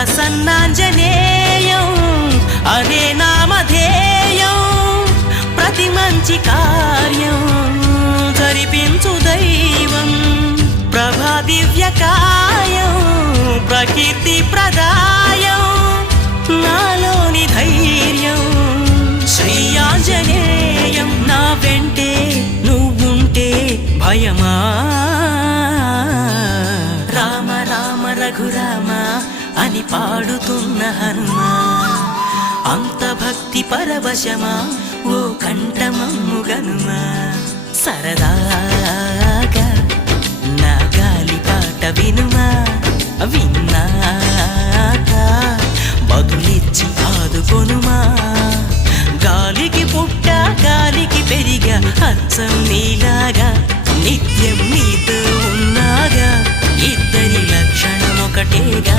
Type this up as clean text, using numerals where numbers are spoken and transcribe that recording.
ప్రసన్నాంజనేయం అనే నామధేయం ప్రతి మంచి కార్యం జరిపించు దైవం ప్రభా దివ్యకాయం ప్రకీర్తి ప్రదాయం నాలోని ధైర్యం శ్రీ ఆంజనేయం నా వెంటే నువ్వుంటే భయమా రామ రామ రఘురామ అని పాడుతున్న హనుమా అంత భక్తి పరవశమా ఓ కంఠమమ్ముగనుమా సరదాగా నా గాలి పాట వినుమా విన్నాక బదులిచ్చి ఆదుకొనుమా గాలికి పుట్ట గాలికి పెరిగా అచ్చం నీలాగా నిత్యం నీతో ఉన్నాగా ఇద్దరి లక్షణం ఒకటేగా